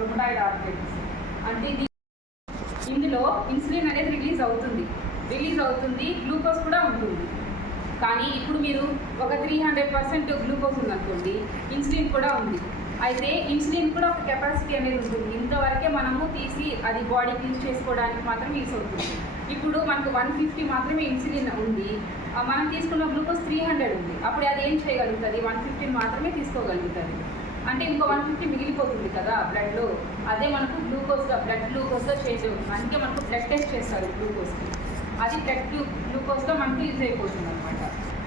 Rheumatoid arthritis. అంటే ఇందులో insulin అనేది రిలీజ్ అవుతుంది, గ్లూకోజ్ కూడా ఉంటుంది. కానీ ఇప్పుడు మీరు ఒక 300% గ్లూకోజ్ ఉందనుకోండి, ఇన్సులిన్ కూడా ఉంది. అయితే ఇన్సులిన్ కూడా ఒక కెపాసిటీ అనేది ఉంటుంది. ఇంతవరకే మనము తీసి అది బాడీకి యూజ్ చేసుకోవడానికి మాత్రం యూస్ అవుతుంది. ఇప్పుడు మనకు 150 మాత్రమే ఇన్సులిన్ ఉంది, మనం తీసుకున్న గ్లూకోజ్ 300 ఉంది. అప్పుడు అది ఏం చేయగలుగుతుంది? 150 మాత్రమే తీసుకోగలుగుతుంది. అంటే ఇంకో 150 మిగిలిపోతుంది కదా బ్లడ్లో. అదే మనకు గ్లూకోజ్గా బ్లడ్ గ్లూకోజ్గా చేంజ్ అవుతుంది. అందుకే మనకు బ్లడ్ టెస్ట్ చేస్తారు గ్లూకోజ్కి. అది బ్లడ్ గ్లూకోజ్గా మనకు యూజ్ అయిపోతుంది అనమాట.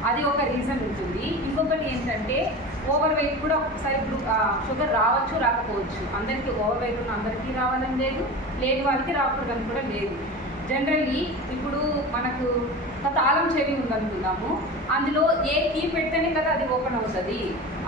అది ఒక రీజన్ ఉంటుంది. ఇంకొకటి ఏంటంటే ఓవర్ వెయిట్ కూడా ఒకసారి షుగర్ రావచ్చు, రాకపోవచ్చు. అందరికీ ఓవర్ వెయిట్ ఉన్న అందరికీ రావాలని లేదు, లేని వాళ్ళకి రాకూడదని కూడా లేదు. జనరల్లీ ఇప్పుడు మనకు ఒక తాళం చెవి ఉందనుకుందాము, అందులో ఏ కీ పెడితేనే కదా అది ఓపెన్ అవుతుంది.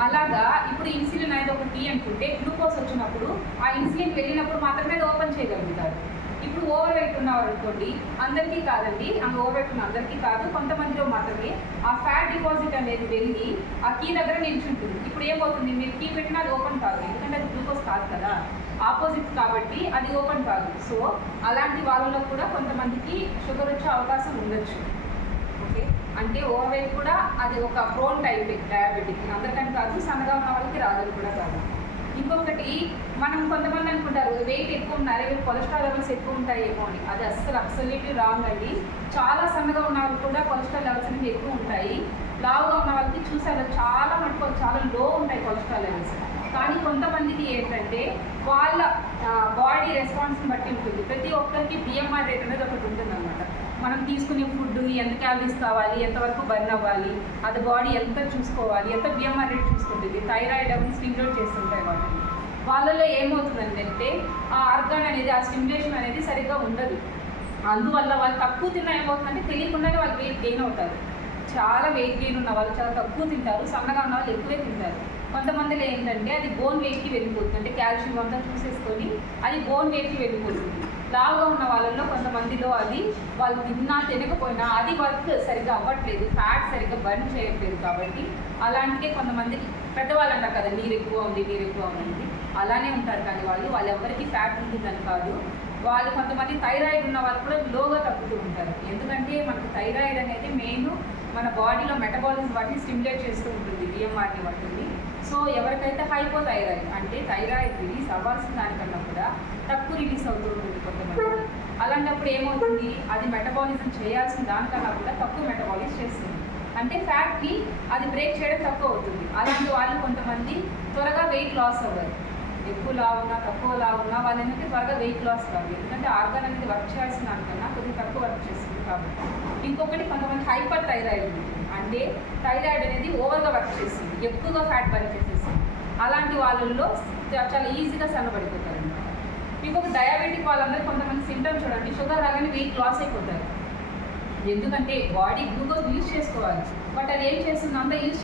అలాగా ఇప్పుడు ఇన్సులిన్ అనేది ఒక కీ అనుకుంటే, గ్లూకోజ్ వచ్చినప్పుడు ఆ ఇన్సులిన్ వెళ్ళినప్పుడు మాత్రమే అది ఓపెన్ చేయగలుగుతారు. ఇప్పుడు ఓవర్ వెయిట్ ఉన్నవారు అనుకోండి, అందరికీ కాదండి, ఓవర్ వెయిట్ ఉన్న అందరికీ కాదు, కొంతమందిలో మాత్రమే ఆ ఫ్యాట్ డిపాజిట్ అనేది వెళ్ళి ఆ కీ దగ్గర నిల్చుంటుంది. ఇప్పుడు ఏమవుతుంది? మీరు కీ పెట్టినా అది ఓపెన్ కాదు, ఎందుకంటే అది గ్లూకోజ్ కాదు కదా, ఆపోజిట్ కాబట్టి అది ఓపెన్ కాదు. సో అలాంటి వాళ్ళలో కూడా కొంతమందికి షుగర్ వచ్చే అవకాశం ఉండొచ్చు. ఓకే, అంటే ఓవర్ వెయిట్ కూడా అది ఒక ప్రోన్ టైప్ డయాబెటిక్, అందరికని కాదు, సన్నగా ఉన్న వాళ్ళకి రాదని కూడా కాదు. ఇంకొకటి, మనం కొంతమంది అనుకుంటారు వెయిట్ ఎక్కువ ఉన్నారు, కొలెస్ట్రాల్ లెవెల్స్ ఎక్కువ ఉంటాయేమో అని. అది అబ్సల్యూట్లీ రాంగ్ అండి. చాలా సన్నగా ఉన్న వాళ్ళు కూడా కొలెస్ట్రాల్ లెవెల్స్ అనేది ఎక్కువ ఉంటాయి. లావుగా ఉన్న వాళ్ళకి చూసారు చాలా మటుకు చాలా లో ఉంటాయి కొలెస్ట్రాల్ లెవెల్స్. కానీ కొంతమందికి ఏంటంటే వాళ్ళ బాడీ రెస్పాన్స్ని బట్టి ఉంటుంది. ప్రతి ఒక్కరికి బిఎంఆర్ రేట్ అనేది ఒకటి ఉంటుంది అనమాట. మనం తీసుకునే ఫుడ్ ఎంత క్యాలరీస్ కావాలి, ఎంతవరకు బర్న్ అవ్వాలి, అది బాడీ ఎంత చూసుకోవాలి, ఎంత బిఎంఆర్ రేట్ చూసుకుంటుంది. థైరాయిడ్ అవి స్టిమ్యులేట్ చేస్తుంటాయి వాటిని. వాళ్ళలో ఏమవుతుందంటే ఆ ఆర్గాన్ అనేది, ఆ స్టిమ్యులేషన్ అనేది సరిగ్గా ఉండదు. అందువల్ల వాళ్ళు తక్కువ తిన్నా ఏమవుతుందంటే తెలియకుండానే వాళ్ళు వెయిట్ గెయిన్ అవుతారు. చాలా వెయిట్ గెయిన్ ఉన్న వాళ్ళు చాలా తక్కువ తింటారు, సన్నగా ఉన్న వాళ్ళు ఎక్కువే తింటారు. కొంతమందిలో ఏంటంటే అది బోన్ వెయిట్కి వెళ్ళిపోతుంది, అంటే కాల్షియం అంతా చూసేసుకొని అది బోన్ వెయిట్కి వెళ్ళిపోతుంది. లావుగా ఉన్న వాళ్ళలో కొంతమందిలో అది వాళ్ళు తిన్నా తినకపోయినా అది వర్క్ సరిగ్గా అవ్వట్లేదు, ఫ్యాట్ సరిగ్గా బర్న్ చేయట్లేదు. కాబట్టి అలాంటిదే కొంతమందికి పెద్దవాళ్ళు అంటారు కదా, నీరు ఎక్కువ ఉంది, అలానే ఉంటారు. కానీ వాళ్ళు ఎవరికి ఫ్యాట్ ఉంటుందని కాదు. వాళ్ళు కొంతమంది థైరాయిడ్ ఉన్న వాళ్ళు కూడా లోగా తగ్గుతూ ఉంటారు. ఎందుకంటే మనకు థైరాయిడ్ అనేది మెయిన్ మన బాడీలో మెటబాలిజం వాటిని స్టిమ్యులేట్ చేస్తూ ఉంటుంది, బిఎంఆర్ని వాటిని. సో ఎవరికైతే హైపోథైరాయిడ్, అంటే థైరాయిడ్ రిలీజ్ అవ్వాల్సిన దానికన్నా కూడా తక్కువ రిలీజ్ అవుతూ ఉంటుంది కొంతమంది. అలాంటప్పుడు ఏమవుతుంది? అది మెటబాలిజం చేయాల్సిన దానికన్నా కూడా తక్కువ మెటబాలిజ్ చేస్తుంది, అంటే ఫ్యాట్ని అది బ్రేక్ చేయడం తక్కువ అవుతుంది. అలాంటి వాళ్ళు కొంతమంది త్వరగా వెయిట్ లాస్ అవ్వరు. ఎక్కువ లావున్నా తక్కువ లావున్నా వాళ్ళు ఏంటంటే త్వరగా వెయిట్ లాస్ కాదు, ఎందుకంటే ఆర్గాన్ అనేది వర్క్ చేయాల్సిన దానికన్నా కొద్దిగా తక్కువ వర్క్ చేస్తుంది కాబట్టి. ఇంకొకటి, కొంతమంది హైపర్ థైరాయిడ్ ఉంటుంది, అంటే థైరాయిడ్ అనేది ఓవర్గా వర్క్ చేస్తుంది, ఎక్కువగా ఫ్యాట్ బర్న్ చేసేస్తుంది. అలాంటి వాళ్ళల్లో చాలా ఈజీగా సన్నబడిపోతారు అనమాట. ఇంకొక డయాబెటిక్ వాళ్ళందరూ కొంతమంది సింటమ్స్ చూడండి, షుగర్ రాగానే వెయిట్ లాస్ అయిపోతారు. ఎందుకంటే బాడీ గ్లూకోజ్ యూజ్ చేసుకోవాలి, బట్ అది ఏం చేస్తుంది, అంతా యూజ్